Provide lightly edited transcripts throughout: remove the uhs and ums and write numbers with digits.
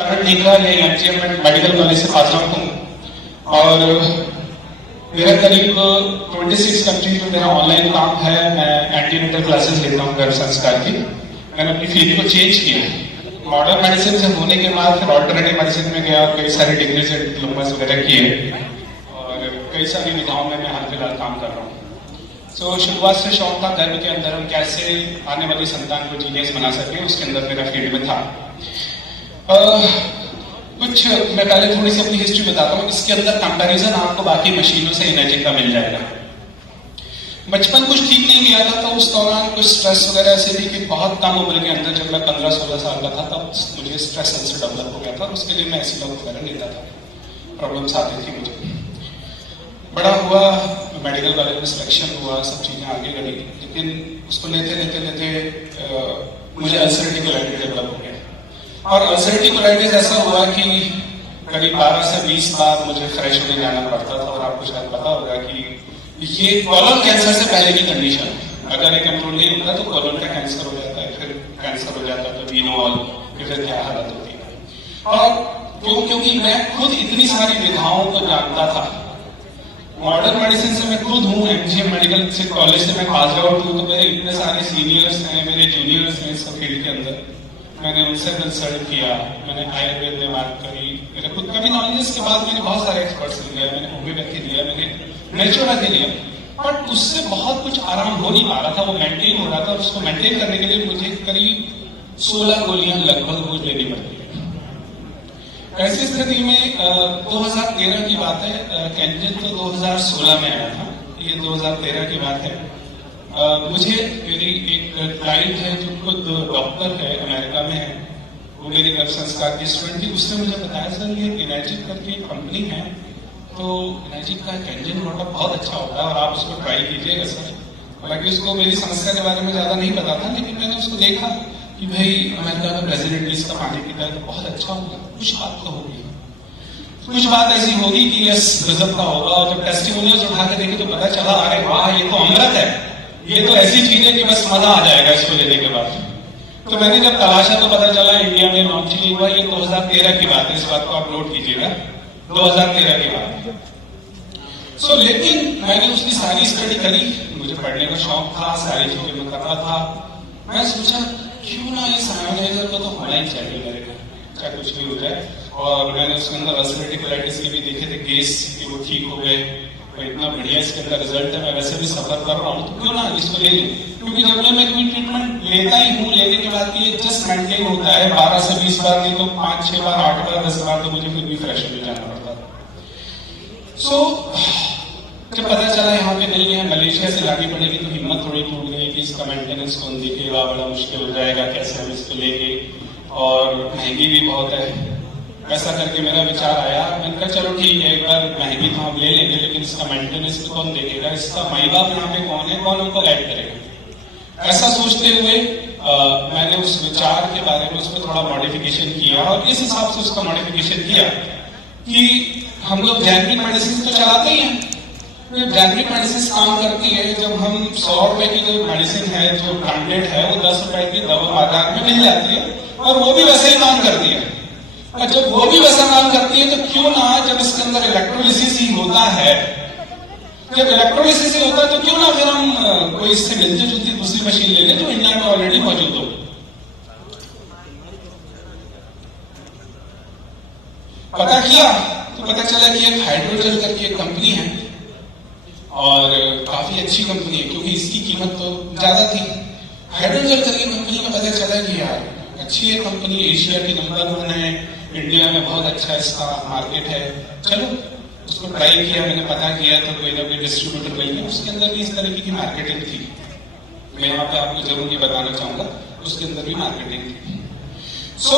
ठीक है, ये एमजीएम मेडिकल कॉलेज से पास आउट हूँ और मेरा करीब 26 कंट्रीज में मेरा ऑनलाइन काम है। मैं एंटीनेटल क्लासेस लेता हूँ गर्भ संस्कार की। मैंने अपनी फील्ड को चेंज किया। मॉडर्न मेडिसिन से होने के बाद फिर ऑल्टरनेटिव मेडिसिन में गया, कई सारे डिग्रीज एंड डिप्लोमास वगैरह किए और कई सारी विधाओं में मैं हाल फिलहाल काम कर रहा हूँ। तो शुरुआत से शौक था गर्भ के अंदर हम कैसे आने वाली संतान को जीनियस बना सके, उसके अंदर मेरा फील्ड में था। कुछ मैं पहले थोड़ी सी अपनी हिस्ट्री बताता हूँ, इसके अंदर कंपैरिजन आपको बाकी मशीनों से इमेजिंग का मिल जाएगा। बचपन कुछ ठीक नहीं गया था, तो उस दौरान कुछ स्ट्रेस वगैरह ऐसे थी कि बहुत कम उम्र के अंदर, जब मैं 15-16 साल का था तब मुझे स्ट्रेस अल्सर डेवलप हो गया था और उसके लिए मैं ऐसी दवा वगैरह लेता था, प्रॉब्लम्स आती थी मुझे। बड़ा हुआ, मेडिकल कॉलेज में सिलेक्शन हुआ, सब चीजें आगे बढ़ी, लेकिन उसको लेते लेते लेते मुझे अल्सरेटिव कोलाइटिस डेवलप हो गया। और अल्सरेटिव कोलाइटिस ऐसा हुआ कि करीब 12 से 20 बार मुझे फ्रेश होने जाना पड़ता था। और आपको शायद पता होगा कि ये कॉलन कैंसर से पहले की कंडीशन है। अगर ये कंट्रोल नहीं होता तो कॉलन का कैंसर हो जाता है, फिर कैंसर हो जाता है तो वी नो ऑल फिर क्या हालत होती है। और क्योंकि मैं खुद इतनी सारी विधाओं को जानता था, मॉडर्न मेडिसिन से मैं खुद हूँ, एमजीएम मेडिकल से कॉलेज से मैं पास आउट हूँ, तो मेरे इतने सारे सीनियर्स हैं, मेरे जूनियर्स हैं इस फील्ड के अंदर। मैंने उनसे कंसल्ट किया, मैंने आयुर्वेद में बात करी, मेरे खुद का भी नॉलेज के बाद मैंने बहुत सारे एक्सपर्ट्स लिया, मैंने होम्योपैथी लिया, मैंने नेचुरोपैथी लिया, बट उससे बहुत कुछ आराम हो नहीं पा रहा था, वो मेंटेन हो रहा था। और उसको मेंटेन करने के लिए मुझे करीब 16 गोलियां लगभग रोज लेनी पड़ती है। ऐसी स्थिति में 2013 की बात है, कैंजन तो 2016 में आया था, ये 2013 की बात है। मुझे मेरी एक क्लाइंट है जो खुद डॉक्टर है, अमेरिका में है, वो मेरी गर्भ संस्कार की स्टूडेंट थी। उसने मुझे बताया, सर ये इनर्जिक करके कंपनी है, तो इनर्जिक का कैंजन प्रोडक्ट बहुत अच्छा होता है और आप उसको ट्राई कीजिएगा सर। हालांकि उसको मेरी संस्था के बारे में ज्यादा नहीं पता था, लेकिन मैंने उसको देखा कि भाई अमेरिका का प्रेसिडेंट इसका पानी पीता है तो बहुत अच्छा होगा, कुछ बात तो होगी, कुछ बात ऐसी होगी कि यस गजब का होगा। और जब टेस्टिमोनियल्स उठा के देखे तो पता चला, अरे वाह ये तो अमृत है, ये तो ऐसी चीज है कि बस मजा आ जाएगा इसको लेने के बाद। तो मैंने जब तलाशा तो पता चला इंडिया में लॉन्च नहीं हुआ। ये 2013 की बात है, इस बात को आप नोट कीजिएगा, 2013 की बात। सो लेकिन मैंने उसकी सारी स्टडी करी, मुझे पढ़ने का शौक था, सारी चीजें मैं करता था। मैं सोचा क्यों ना इस आयोनाइजर को तो होना ही चाहिए मेरे को, चाहे कुछ भी हो जाए। और मैंने उसके अंदर अल्सरेटिव कोलाइटिस के भी देखे थे केस कि वो ठीक हो गए, इतना बढ़िया इसके अंदर रिजल्ट है। मैं वैसे भी सफर कर रहा हूँ तो क्यों ना इसको ले लूं, क्योंकि जब मैं कोई ट्रीटमेंट लेता ही हूँ, लेने के बाद ये जस्ट मेंटेन होता है 12 से 20 बार, नहीं तो 5-6 बार, 8 बार, 10 बार, तो मुझे फिर भी फ्रेश हो जाना पड़ता था। सो जब पता चला यहाँ पे नहीं है, मलेशिया से लानी पड़ेगी, तो हिम्मत थोड़ी टूट गई कि इसका मेंटेनेंस कौन देखेगा, बड़ा मुश्किल हो जाएगा, कैसे हम इसको लेंगे, और महंगी भी बहुत है। ऐसा करके मेरा विचार आया, मैंने कहा चलो ठीक है, एक बार महंगी तो हम ले लेंगे, लेकिन इसका मेंटेनेंस तो कौन देखेगा, इसका माई बाप यहाँ पे कौन है, कौन हमको गाइड करेगा। ऐसा सोचते हुए मैंने उस विचार के बारे में उसमें थोड़ा मॉडिफिकेशन किया और इस हिसाब से उसका मॉडिफिकेशन किया कि हम लोग जेनरिक मेडिसिन तो चलाते ही हैं। जेनरिक मेडिसिन काम करती है, जब हम 100 रुपए की जो मेडिसिन है, जो ब्रांडेड है, वो 10 रुपए की दवा बाजार में मिल जाती है और वो भी वैसे ही काम करती है। और जब वो भी वैसा काम करती है तो क्यों ना, जब इसके अंदर इलेक्ट्रोलिसिस ही होता है, जब इलेक्ट्रोलिसिस ही होता है तो क्यों ना फिर हम कोई इससे मिलती जुलती दूसरी मशीन ले लें जो इंडिया में ऑलरेडी मौजूद हो। पता किया तो पता चला कि एक हाइड्रोजेल करके एक कंपनी है और काफी अच्छी कंपनी है, क्योंकि इसकी कीमत तो ज्यादा थी। हाइड्रोजेल करके कंपनी में पता चला कि यार अच्छी है कंपनी, एशिया की नंबर 1 है, इंडिया में बहुत अच्छा इसका मार्केट है, चलो उसको ट्राई किया। मैंने पता किया तो कोई ना कोई डिस्ट्रीब्यूटर मिल गया, उसके अंदर भी इस तरीके की मार्केटिंग थी। मैं यहाँ पे आपको जरूर ये बताना चाहूंगा, उसके अंदर भी मार्केटिंग थी। सो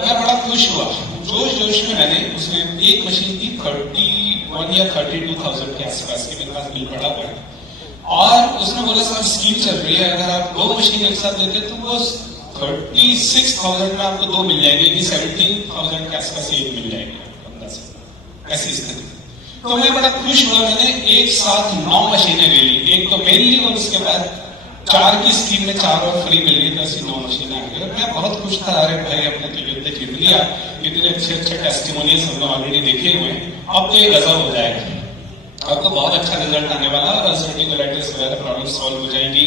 मैं बड़ा खुश हुआ, जोश में मैंने उसमें एक मशीन की 31 या 32,000 के आसपास की मेरे पास बिल पड़ा हुआ है, और उसने बोला साहब स्कीम चल रही है, अगर आप 2 मशीन एक साथ देते तो वो 36,000 में आपको 2 मिल जाएगी, 17,000 के आसपास एक मिल जाएगी ऐसी स्थिति। तो मैं बड़ा खुश हुआ, मैंने एक साथ 9 मशीनें ले ली, एक तो मेरी ली और उसके बाद 4 की स्कीम में 4 और फ्री मिल गई, तो ऐसी 9 मशीनें आ गई और मैं बहुत खुश था। अरे भाई अपने तो युद्ध जीत लिया, इतने अच्छे अच्छे टेस्टिमोनियल्स हमने ऑलरेडी देखे हुए हैं, अब तो ये गजब हो जाएगा, अब तो बहुत अच्छा रिजल्ट आने वाला है, अल्सरेटिव कोलाइटिस वगैरह प्रॉब्लम सॉल्व हो जाएंगी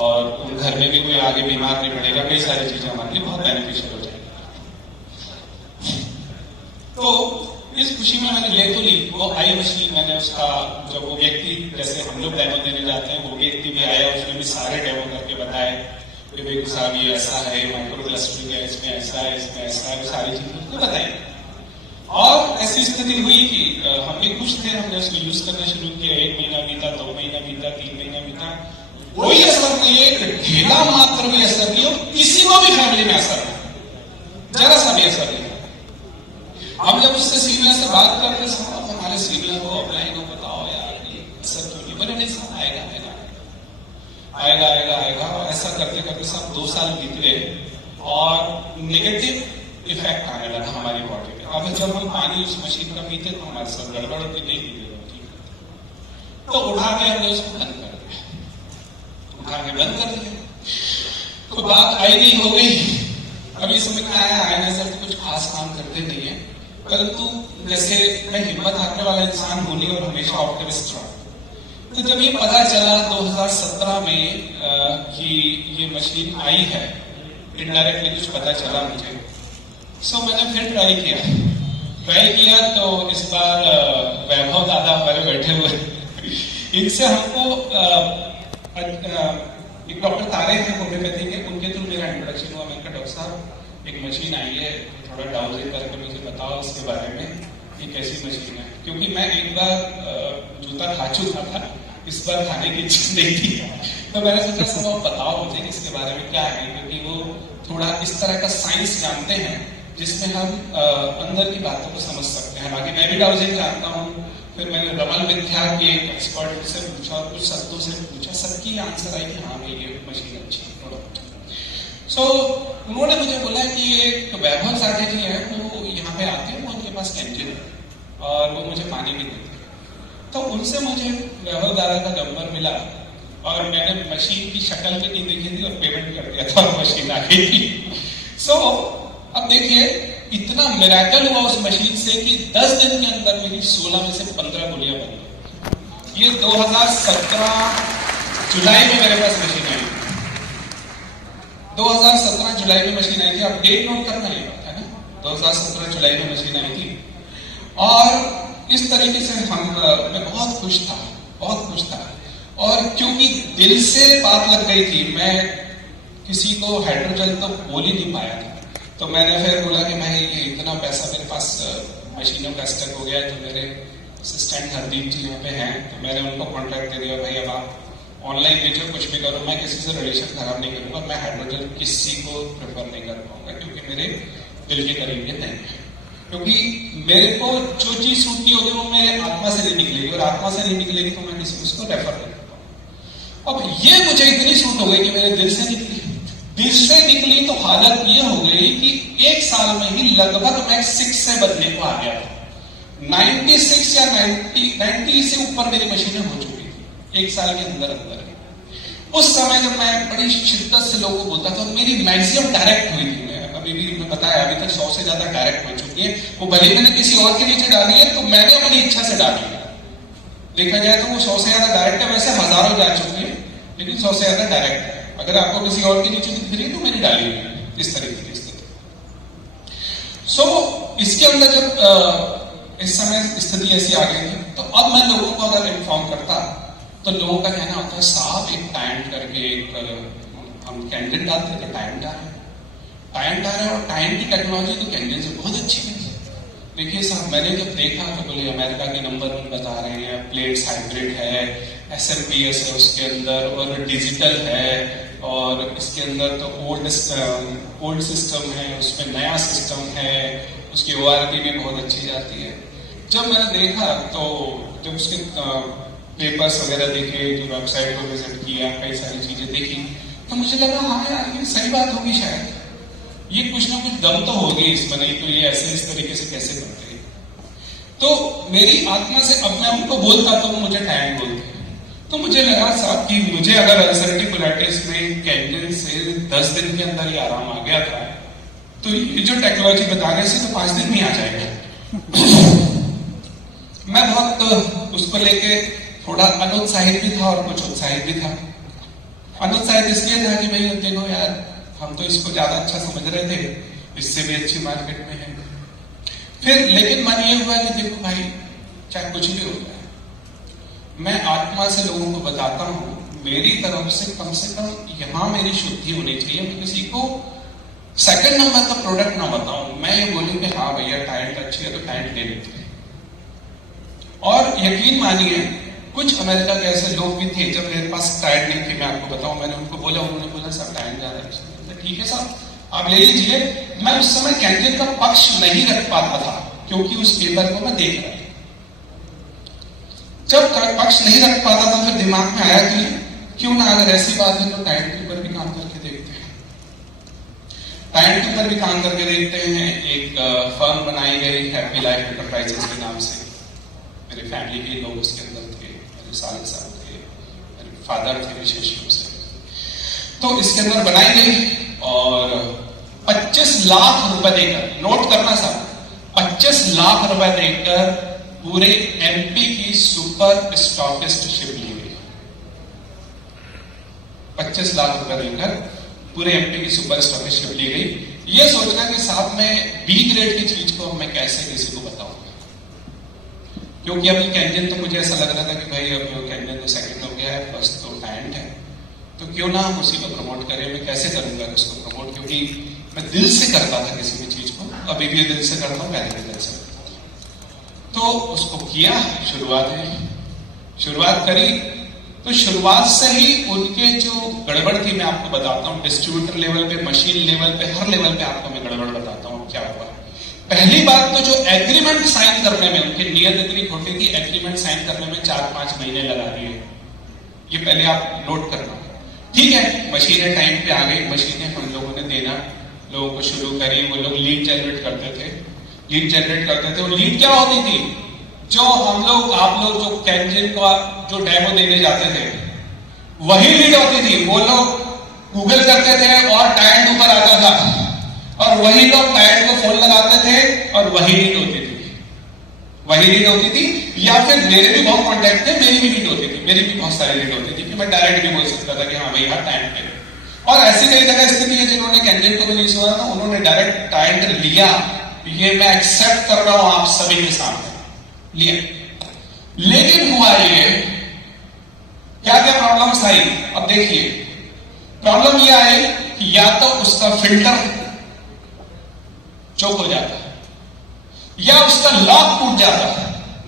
और घर में भी कोई आगे बीमार नहीं पड़ेगा, कई सारी चीजें हमारे लिए बहुत बेनिफिशियल हो जाएंगी। तो इस खुशी में मैंने ले तो ली वो आई मशीन, मैंने उसका जब वो व्यक्ति, जैसे हम लोग डेमो देने जाते हैं, वो व्यक्ति भी आया, उसने भी सारे डेमो करके बताए कि भाई साहब ये ऐसा है, माइक्रो क्लस्टरिंग है, इसमें ऐसा है, इसमें ऐसा है, सारी चीजें उसने बताई। और ऐसी स्थिति हुई कि हम भी खुश थे, हमने उसको यूज करना शुरू किया, 1 महीना बीता, 2 महीना बीता, 3 महीना बीता, कोई असर नहीं, एक ढेला मात्र भी असर नहीं, और किसी को भी फैमिली में असर नहीं, जरा सा भी असर नहीं। हम जब उससे सीनियर से बात करते हैं, हमारे सीनियर को अपलाइन को बताओ यार असर क्यों नहीं, बोले नहीं सब आएगा आएगा आएगा आएगा आएगा, और ऐसा करते करते सब 2 साल बीत गए और नेगेटिव इफेक्ट आने लगा हमारी बॉडी पे। अब जब हम पानी उस मशीन का पीते तो हमारे साथ गड़बड़ होती, नहीं पीते होती, तो उठा के हमने उसको बंद कर दिया, उठा के बंद कर दिया, तो बात आई नहीं हो गई। अभी समझ में आया आयनाइजर तो कुछ खास काम करते नहीं है, परंतु जैसे मैं हिम्मत हारने वाला इंसान हूं नहीं और हमेशा ऑप्टिमिस्ट रहा, तो जब ये पता चला 2017 में कि ये मशीन आई है, इनडायरेक्टली कुछ पता चला मुझे, सो मैंने फिर ट्राई किया तो इस बार वैभव दादा हमारे बैठे हुए, इनसे हमको एक डॉक्टर तारे हैं होम्योपैथी के, उनके थ्रू मेरा इंट्रोडक्शन हुआ। मैंने कहा डॉक्टर साहब एक मशीन आई है, थोड़ा डाउनलोड करके मुझे बताओ इसके बारे में, ये कैसी मशीन है, क्योंकि मैं एक बार जूता खा चुका था, इस बार खाने की चीज नहीं थी, तो मैंने सोचा सब आप बताओ मुझे इसके बारे में क्या है, क्योंकि वो थोड़ा इस तरह का साइंस जानते हैं जिसमें हम अंदर की बातों को समझ सकते हैं। बाकी मैं भी डाउजिंग जानता हूँ, फिर मैंने रमन विद्या के एक्सपर्ट से पूछा, कुछ शब्दों से पूछा, सबकी आंसर आई कि हाँ भाई ये मशीन अच्छी है, प्रोडक्ट। सो उन्होंने मुझे बोला कि एक वैभव साठे जी है, वो यहाँ पे आते हैं, उनके पास कैंटीन है और वो मुझे पानी भी देते हैं, तो उनसे मुझे वैभव दादा का नंबर मिला और मैंने मशीन की शक्ल भी नहीं देखी थी और पेमेंट कर दिया था और मशीन आ गई थी। सो अब देखिए इतना मिरेकल हुआ उस मशीन से कि 10 दिन के अंदर मेरी 16 में से 15 गोलियां बन गई। ये 2017 जुलाई में मेरे पास मशीन आई, 2017 जुलाई में मशीन आई थी, आप डेट नोट करना है ना, 2017 जुलाई में मशीन आई थी। और इस तरीके से मैं बहुत खुश था और क्योंकि दिल से बात लग गई थी, मैं किसी को हाइड्रोजन तो बोल ही नहीं पाया था, तो मैंने फिर बोला कि भाई ये इतना पैसा मेरे पास मशीनों का स्टक हो गया है, तो मेरे असिस्टेंट हरदीप जी यहाँ पे हैं, तो मैंने उनको कॉन्ट्रैक्ट दे दिया, भाई अब आप ऑनलाइन बेचो कुछ भी करो, मैं किसी से रिलेशन खराब नहीं करूंगा, मैं हाइड्रोजन किसी को प्रेफर नहीं कर पाऊंगा क्योंकि मेरे दिल के करीब ये नहीं है, क्योंकि मेरे को जो चीज सूट की होगी वो मेरे आत्मा से नहीं निकलेगी और आत्मा से नहीं निकलेगी तो मैं किसी को उसको रेफर नहीं कर पाऊंगा। अब ये मुझे इतनी सूट हो गई कि मेरे दिल से निकली तो हालत ये हो गई कि 1 साल में ही लगभग मैं 6 से बनने को आ गया था, 96 या 90 से ऊपर मेरी मशीनें हो चुकी थी 1 साल के अंदर। उस समय जब मैं बड़ी शिद्दत से लोगों को बोलता था, मेरी मैक्सिमम डायरेक्ट हुई थी, अभी भी मैं बताया अभी तक 100 से ज्यादा डायरेक्ट हो चुकी है, वो भले मैंने किसी और के नीचे डाली है तो मैंने अपनी इच्छा से डाली है, देखा जाए तो वो 100 से ज्यादा डायरेक्ट है, वैसे हजारों जा चुकी है लेकिन 100 से ज्यादा डायरेक्ट है। अगर आपको किसी और के नीचे दिख रही है तो मैंने डाली हुई इस तरीके की स्थिति। सो इसके अंदर जब इस समय स्थिति ऐसी आ गई थी, तो अब मैं लोगों को अगर इन्फॉर्म करता तो लोगों का कहना होता है साहब एक टाइम करके एक हम कैंडिडेट डालते थे, टाइम डाल रहे और टाइम की टेक्नोलॉजी तो कैंडिडेट से बहुत अच्छी है। देखिए साहब मैंने जब देखा तो बोले अमेरिका के नंबर 1 बता रहे हैं, प्लेट्स हाइब्रिड है, SMP है उसके अंदर और डिजिटल है और इसके अंदर तो ओल्ड सिस्टम है, उसमें नया सिस्टम है, उसकी ORP भी बहुत अच्छी जाती है। जब मैंने देखा तो जब उसके पेपर्स वगैरह देखे, जो वेबसाइट को विजिट किया, कई सारी चीजें देखी, तो मुझे लगा हाँ यार ये सही बात होगी, शायद ये कुछ ना कुछ दम तो होगी इसमें, नहीं तो ये ऐसे इस तरीके से कैसे करते हैं। तो मेरी आत्मा से अब मैं उनको बोलता तो मुझे टाइम बोलते, तो मुझे लगा साहब कि मुझे अगर अल्सरेटिव कोलाइटिस में कैंडिडेट से 10 दिन के अंदर ही आराम आ गया था, तो ये जो टेक्नोलॉजी बताने से तो 5 दिन में आ जाएगा। मैं बहुत उसको लेके थोड़ा अनुत्साहित भी था और कुछ उत्साहित भी था। अनुत्साहित इसलिए था कि भाई देखो यार, हम तो इसको ज्यादा अच्छा समझ रहे थे, इससे भी अच्छी मार्केट में है। फिर लेकिन मन ये हुआ कि देखो भाई, चाहे कुछ भी होता है, मैं आत्मा से लोगों को बताता हूं, मेरी तरफ से कम यहां मेरी शुद्धि होनी चाहिए। मैं किसी को सेकंड नंबर का प्रोडक्ट ना बताऊं, मैं ये बोलूं कि हाँ भैया टाइट अच्छी है तो टाइट ले लेते हैं। और यकीन मानिए, कुछ अमेरिका के ऐसे लोग भी थे, जब मेरे पास टाइट नहीं थे, मैं आपको बताऊं, मैंने उनको बोला, उन्होंने बोला सर टाइट ज्यादा है। ठीक है साहब, आप ले लीजिए। मैं उस समय कैंडिडेट का पक्ष नहीं रख पाता था, क्योंकि उस पेपर को मैं देख रहा था। जब पक्ष नहीं रख पाता था, फिर दिमाग में आया कि क्यों ना, अगर ऐसी बात है तो टाइट के ऊपर भी काम करके देखते हैं। टाइट के ऊपर भी काम करके देखते हैं। एक फर्म बनाई गई, हैप्पी लाइफ एंटरप्राइजेस के नाम से। मेरे फैमिली के लोग उसके अंदर थे, मेरे साले थे, मेरे फादर थे विशेष रूप से। तो इसके अंदर बनाई गई और 25 लाख रुपए देकर, नोट करना साहब, 25 लाख रुपए देकर पूरे एमपी की सुपर स्टॉकिस्टशिप ली गई। 25 लाख रुपए देकर पूरे एमपी की सुपर स्टॉकिस्टशिप ली गई। ये सोचकर कि साहब मैं बी ग्रेड की चीज को मैं कैसे किसी को बताऊंगा, क्योंकि अभी कैंडियन तो मुझे ऐसा लग रहा था कि भाई अब कैंडियन तो सेकंड हो गया है, फर्स्ट तो टैलेंट है, तो क्यों ना हम उसी को प्रमोट करें। मैं कैसे करूंगा उसको प्रमोट, क्योंकि मैं दिल से करता था किसी भी चीज को, अभी भी दिल से करता हूं, पहले भी दिल से। तो उसको किया, शुरुआत करी। तो शुरुआत से ही उनके जो गड़बड़ थी मैं आपको बताता हूं, डिस्ट्रीब्यूटर लेवल पे, मशीन लेवल पे, हर लेवल पे आपको मैं गड़बड़ बताता हूं क्या हुआ। पहली बात तो जो एग्रीमेंट साइन करने में उनकी नीयत इतनी खोटी थी, एग्रीमेंट साइन करने में 4-5 महीने लगा दिए। ये पहले आप नोट करना। ठीक है, मशीनें टाइम पे आ गई, मशीनें हम लोगों ने देना लोगों को शुरू करी। वो लोग लीड जनरेट करते थे, वो लीड क्या होती थी, जो हम लोग, आप लोग जो कैंजिन का जो डेमो देने जाते थे, वही लीड होती थी। वो लोग गूगल करते थे और टाइट ऊपर आता था, और वही लोग टाइट को फोन लगाते थे और वही लीड होती थी। या फिर मेरे भी बहुत कॉन्टैक्ट थे, मेरी भी लीड होती थी, मेरी भी बहुत सारी लीड होती थी कि मैं डायरेक्ट भी बोल सकता था कि हाँ भाई हाँ टाइट पे। और ऐसी कई जगह स्थिति है जिन्होंने कैंडिडेट को भी नहीं सुना था, उन्होंने डायरेक्ट टाइट लिया। ये मैं एक्सेप्ट कर रहा हूं आप सभी के सामने लिया। लेकिन हुआ ये, क्या क्या प्रॉब्लम्स आई, अब देखिए। प्रॉब्लम यह आई कि या तो उसका फिल्टर चोक हो जाता, या उसका लॉक टूट जाता।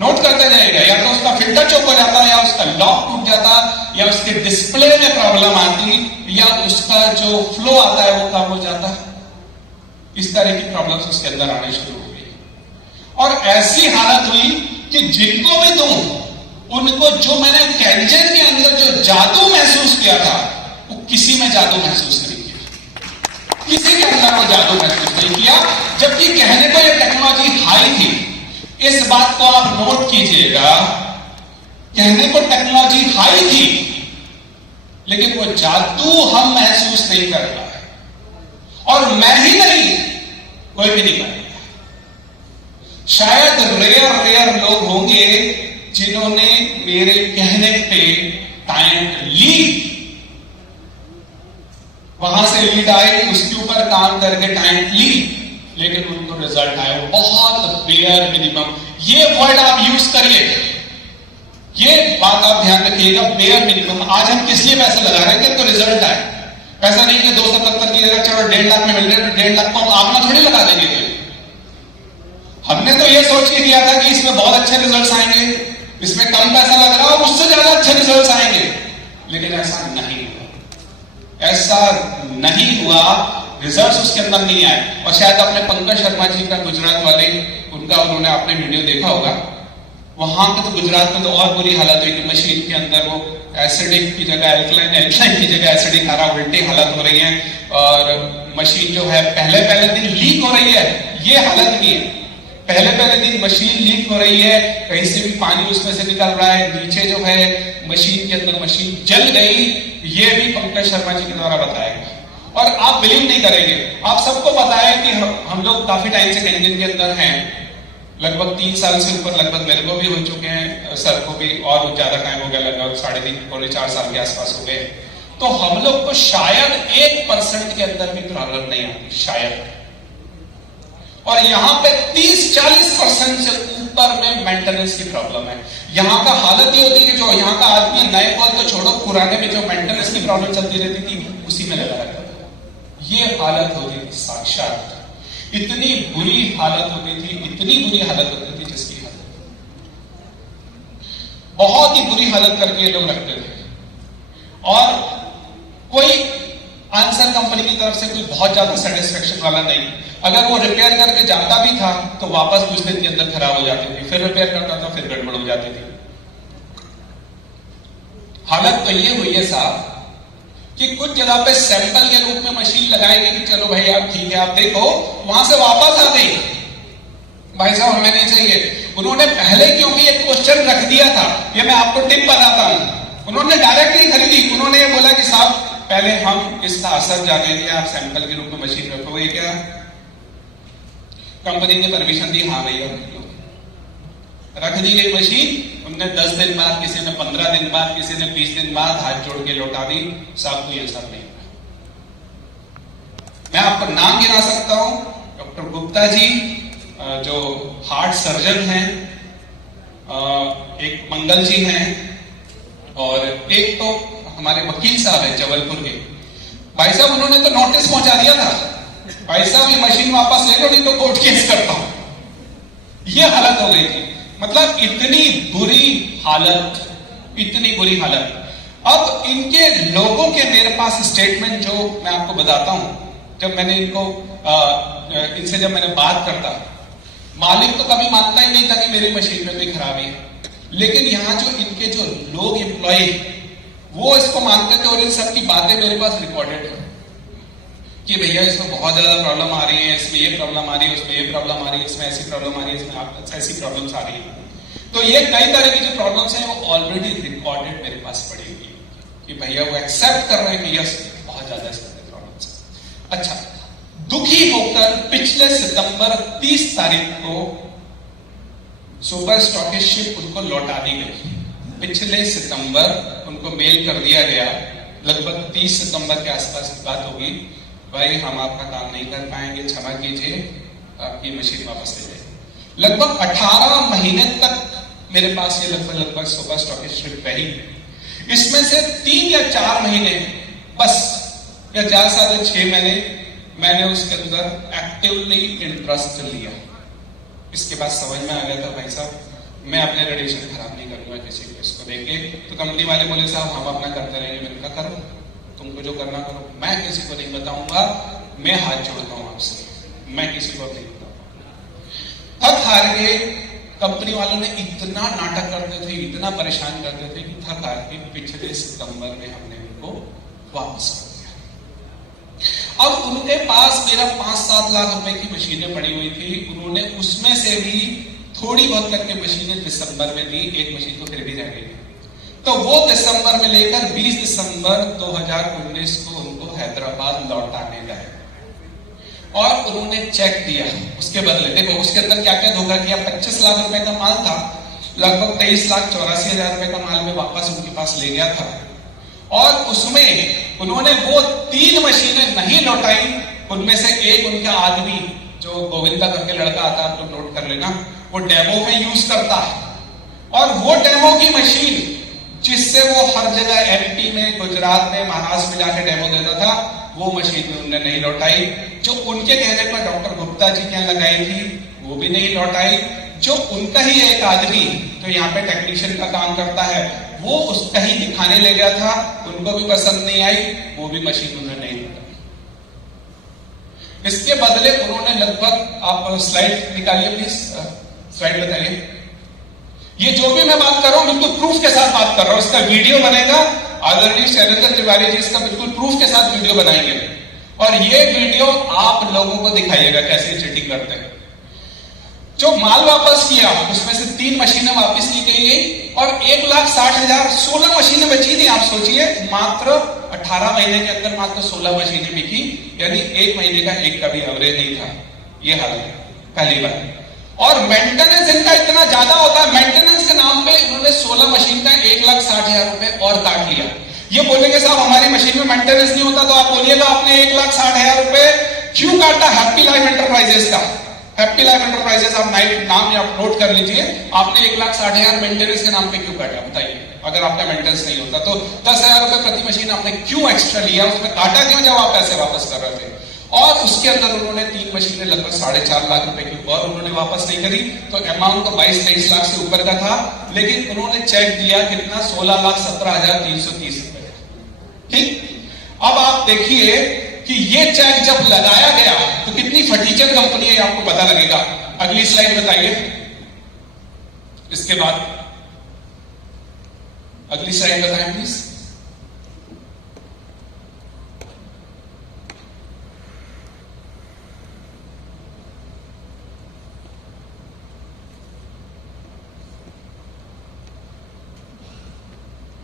नोट करते जाएगा, या तो उसका फिल्टर चोक हो जाता, या उसका लॉक टूट जाता, या उसके डिस्प्ले में प्रॉब्लम आती, या उसका जो फ्लो आता है वो कम हो जाता। इस तरह की प्रॉब्लम्स उसके अंदर आने शुरू हो गई, और ऐसी हालत हुई कि जिनको भी दूं, उनको जो मैंने कैंजन के अंदर जो जादू महसूस किया था, वो किसी में जादू महसूस नहीं किया, किसी के अंदर वो जादू महसूस नहीं किया। जबकि कहने को ये टेक्नोलॉजी हाई थी, इस बात को आप नोट कीजिएगा, कहने को टेक्नोलॉजी हाई थी, लेकिन वो जादू हम महसूस नहीं कर रहा है। और मैं ही नहीं, कोई भी नहीं करेगा। शायद रेयर लोग होंगे जिन्होंने मेरे कहने पे टाइम ली, वहां से लीड आई, उसके ऊपर काम करके टाइम ली, लेकिन उनको रिजल्ट आया बहुत बेयर मिनिमम। ये वर्ड आप यूज करिए, ये बात आप ध्यान रखिएगा, बेयर मिनिमम। आज हम किस लिए पैसे लगा रहे हैं कि तो रिजल्ट आए। ऐसा नहीं कि 277 की जगह चलो 1.5 लाख में मिल रहे हैं, 1.5 लाख को हम आपना थोड़ी लगा देंगे। हमने तो ये सोच के किया था कि इसमें बहुत अच्छे रिजल्ट्स आएंगे, इसमें कम पैसा लग रहा है और उससे ज्यादा अच्छे रिजल्ट्स आएंगे, लेकिन ऐसा नहीं हुआ। ऐसा नहीं हुआ, रिजल्ट्स उसके अंदर नहीं आए। और शायद आपने पंकज शर्मा जी का, गुजरात वाले, उनका उन्होंने आपने वीडियो देखा होगा। वहां पे तो गुजरात में तो और बुरी हालत हुई कि मशीन के अंदर वो एसिडिक की जगह एल्कलाइन की जगह एसिडिक आ रहा, उल्टी हालत हो रही है, और मशीन जो है पहले दिन लीक हो रही है। ये हालत नहीं है, पहले दिन मशीन लीक हो रही है, कहीं से भी पानी उसमें से निकल रहा है, नीचे जो है मशीन के अंदर मशीन जल गई। ये भी पंकज शर्मा जी के द्वारा बताया गया। और आप बिलीव नहीं करेंगे, आप सबको पता है कि हम लोग काफी टाइम से इंजन के अंदर हैं, लगभग 3 साल से ऊपर, लगभग मेरे को भी हो चुके हैं, सर को भी और ज्यादा टाइम हो गया, लगभग 3.5-4 साल के आसपास हो गए। तो हम लोग को शायद 1% के अंदर भी प्रॉब्लम नहीं आती, शायद। और यहाँ पे 30-40% से ऊपर में मेंटेनेंस की प्रॉब्लम है। यहाँ का हालत ये होती है कि जो यहाँ का आदमी नए कॉल तो छोड़ो, पुराने में जो मेंटेनेंस की प्रॉब्लम चलती रहती थी उसी में लगा रहता था। ये हालत होती थी साक्षात, इतनी बुरी हालत होती थी, इतनी बुरी हालत होती थी जिसकी बहुत ही बुरी हालत करके ये लोग रखते थे। और कोई आंसर कंपनी की तरफ से कोई बहुत ज्यादा सेटिस्फेक्शन वाला नहीं। अगर वो रिपेयर करके जाता भी था तो वापस कुछ दिन के अंदर खराब हो जाती थी, फिर रिपेयर करता था, फिर गड़बड़ हो जाती थी। हालत तो ये हुई है साहब कि कुछ जगह पे सैंपल के रूप में मशीन लगाई गई कि चलो भाई आप ठीक है, आप देखो, वहां से वापस आ गई, भाई साहब हमें नहीं चाहिए। उन्होंने पहले क्योंकि एक क्वेश्चन रख दिया था, ये मैं आपको टिप बताता हूं, उन्होंने डायरेक्ट नहीं खरीदी, उन्होंने ये बोला कि साहब पहले हम इसका असर जाने दिया, आप सैंपल के रूप में मशीन रखोगे क्या? कंपनी ने परमिशन दी, हाँ भैया रख दी गई मशीन। उनने 10 दिन बाद, किसी ने 15 दिन बाद, किसी ने 20 दिन बाद हाथ जोड़ के लौटा दी। साहब को ये सब नहीं। मैं आपको नाम गिना सकता हूं, डॉक्टर गुप्ता जी जो हार्ट सर्जन हैं, एक मंगल जी हैं, और एक तो हमारे वकील साहब है जबलपुर के। भाई साहब उन्होंने तो नोटिस पहुंचा दिया था, भाई साहब ये मशीन वापस ले लो नहीं तो कोर्ट केस करता हूं। ये हालत हो गई थी, मतलब इतनी बुरी हालत, इतनी बुरी हालत। अब इनके लोगों के मेरे पास स्टेटमेंट जो मैं आपको बताता हूं, जब मैंने इनसे जब मैंने बात करता, मालिक तो कभी मानता ही नहीं था कि मेरी मशीन में कोई खराबी है, लेकिन यहां जो इनके जो लोग एम्प्लॉय वो इसको मानते थे, और इन सब की बातें मेरे पास रिकॉर्डेड है कि भैया इसमें बहुत ज्यादा प्रॉब्लम आ रही है, इसमें ये प्रॉब्लम आ रही है, उसमें ये प्रॉब्लम आ रही है, इसमें ऐसी प्रॉब्लम आ रही है, इसमें ऐसी प्रॉब्लम्स आ रही है। तो ये कई तरह की जो प्रॉब्लम्स हैं वो ऑलरेडी रिकॉर्डेड मेरे पास पड़ी हुई है कि भैया वो एक्सेप्ट कर रहे हैं कि यस बहुत ज्यादा इसमें प्रॉब्लम्स है। अच्छा, दुखी होकर पिछले सितंबर 30 तारीख को सुपर स्टॉकिस्ट उनको लौटा दी गई। पिछले सितंबर उनको मेल कर दिया गया, लगभग 30 सितंबर के आसपास बात होगी, भाई हम आपका काम नहीं कर पाएंगे, क्षमा कीजिए, आपकी मशीन वापस ले जाए। लगभग 18 महीने तक मेरे पास ये लगभग सुपर स्टॉकिस्ट रही। इसमें से 3 या 4 महीने बस, या ज्यादा से ज्यादा 6 महीने मैंने उसके अंदर एक्टिवली इंटरेस्ट लिया। इसके बाद समझ में आ गया था भाई साहब मैं अपने रेडिएशन खराब नहीं करूंगा किसी को इसको देखे। तो कंपनी वाले बोले साहब हम अपना करते रहेंगे। मैंने कहा करो, तुमको जो करना करो, मैं किसी को नहीं बताऊंगा, मैं हाथ जोड़ता हूं आपसे, मैं किसी को नहीं बताऊंगा। थक हार के कंपनी वालों ने इतना नाटक करते थे, इतना परेशान करते थे कि थक हार के पिछले सितंबर में हमने उनको वापस कर दिया। अब उनके पास मेरा 5-7 लाख रुपए की मशीनें पड़ी हुई थी, उन्होंने उसमें से भी थोड़ी बहुत करके मशीनें दिसंबर में दी, एक मशीन तो फिर भी रह गई। तो वो दिसंबर में लेकर 20 दिसंबर 2019 को उनको हैदराबाद लौटाने गए और उन्होंने चेक दिया उसके बदले। देखो उसके अंदर क्या क्या धोखा किया। 25 लाख रुपए का माल था, लगभग 23,84,000 रुपए का माल में वापस उनके पास ले गया था, और उसमें उन्होंने वो 3 मशीनें नहीं लौटाई। उनमें से एक उनका आदमी जो गोविंदा करके लड़का आता है, आप लोग नोट कर लेना, वो डेमो में यूज करता है, और वो डेमो की मशीन जिससे वो हर जगह एमपी में, गुजरात में, महाराष्ट्र में जाके डेमो देता था, वो मशीन भी उन्होंने नहीं लौटाई। जो उनके कहने पर डॉक्टर गुप्ता जी के यहाँ लगाई थी वो भी नहीं लौटाई। जो उनका ही एक आदमी जो यहाँ पे टेक्नीशियन का काम करता है, वो उसका ही दिखाने ले गया था, उनको भी पसंद नहीं आई, वो भी मशीन उन्होंने नहीं लौटाई। इसके बदले उन्होंने लगभग, आप स्लाइड निकालिए प्लीज, स्लाइड बताइए। ये जो भी मैं बात कर रहा हूं बिल्कुल प्रूफ के साथ बात कर रहा हूं, इसका वीडियो बनेगा, आदरणीय शैलेंद्र तिवारी जी इसका बिल्कुल प्रूफ के साथ वीडियो बनाएंगे, और ये वीडियो आप लोगों को दिखाइएगा कैसे चीटिंग करते हैं। जो माल वापस किया उसमें से 3 मशीनें वापस ली गई, और 1,60,000 16 मशीनें बची थी। आप सोचिए, मात्र 18 महीने के अंदर मात्र 16 मशीनें बिकी, यानी एक महीने का एक का भी एवरेज नहीं था। ये हालत पहली बात। और मेंटेनेंस इनका इतना ज्यादा होता है, मेंटेनेंस के नाम पे इन्होंने 16 मशीन का 1,60,000 रुपए और काट लिया। ये बोलेंगे साहब हमारी मशीन में मेंटेनेंस नहीं होता, तो आप बोलिएगा आपने 1,60,000 रुपए क्यों काटा हैप्पी लाइफ एंटरप्राइजेस का। हैप्पी लाइफ एंटरप्राइजेस आप नाम आप नोट कर लीजिए, आपने 1,60,000 मेंटेनेंस के नाम पे क्यों काटा बताइए। अगर आपका मेंटेनेंस नहीं होता तो 10,000 रुपए प्रति मशीन आपने क्यों एक्स्ट्रा लिया, उसमें काटा क्यों जब आप पैसे वापस कर रहे थे। और उसके अंदर उन्होंने 3 मशीनें लगभग 4.5 लाख रुपए की और उन्होंने वापस नहीं करी, तो अमाउंट तो 22-23 लाख से ऊपर का था, लेकिन उन्होंने चेक दिया कितना 16,17,330 रुपए। ठीक, अब आप देखिए कि ये चेक जब लगाया गया तो कितनी फटीचर कंपनी है आपको पता लगेगा। अगली स्लाइड बताइए, इसके बाद अगली स्लाइड बताएं प्लीज।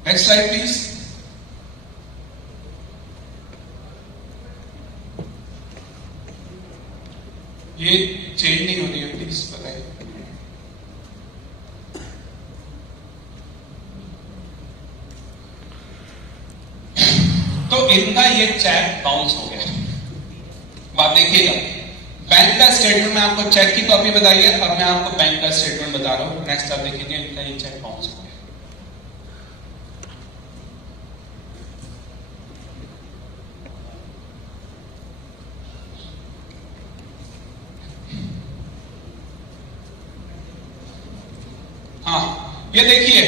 Next slide please. ये चेंज नहीं हो रही है, प्लीज बताइए। तो इनका ये चेक बाउंस हो गया। बात देखिएगा, बैंक का स्टेटमेंट में आपको चेक की कॉपी बताई है, अब मैं आपको बैंक का स्टेटमेंट बता रहा हूं। नेक्स्ट आप देखिए इनका ये चेक बाउंस हो गया। हाँ, ये देखिए